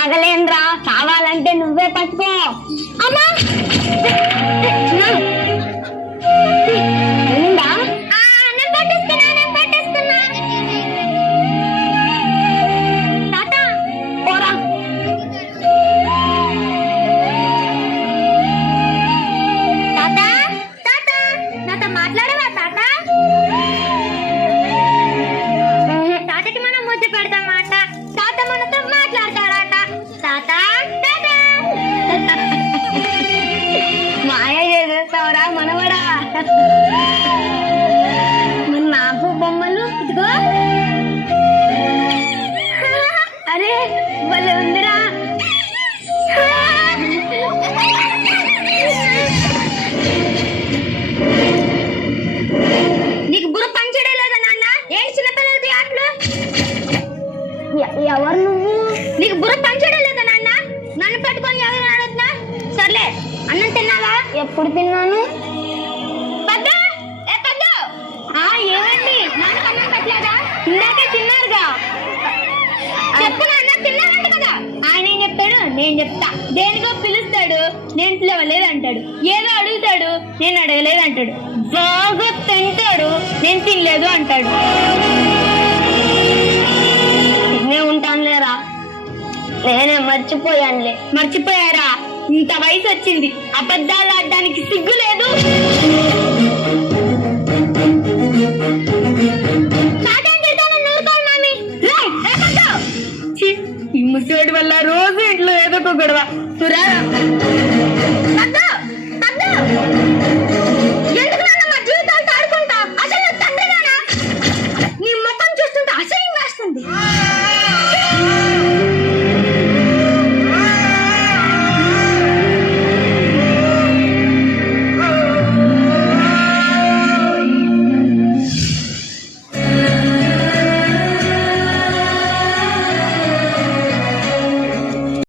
ఆగలేనురా, కావాలంటే నువ్వే పట్టుకో. అమ్మా నాకు బొమ్మలు ఇదిగో. అరే భలే ఉందిరా. నీకు బుర్ర పంచడే లేదా నాన్న? ఏంటి చిన్నపిల్లలకి ఆటలు? ఎవరు నువ్వు? నీకు బుర్ర పంచడే లేదా నాన్న? నన్ను పెట్టుకొని ఎవరు ఆడొద్దా? సర్లే, అన్నం తిన్నావా? ఎప్పుడు తిన్నాను? ఏమండి, నాన్నకు అన్నం పెట్టలేదా? ఇందాకే తిన్నారుగా. చెప్పు నాన్న, తిన్నారంట కదా. ఆయన ఏం చెప్తాడు? నేను చెప్తా. దేనికో పిలుస్తాడు, నేను పిలవలేదు అంటాడు. ఏదో అడుగుతాడు, నేను అడగలేదు అంటాడు. బాగా తింటాడు, నేను తినలేదు అంటాడు. నేను ఉంటాను లేరా. నేనే మర్చిపోయానులే. మర్చిపోయారా? ఇంత వయసు వచ్చింది, అబద్ధాలు ఆడడానికి సిగ్గు లేదు. ఈ ముసివాడి వల్ల రోజు ఇంట్లో ఏదో ఒక గొడవ.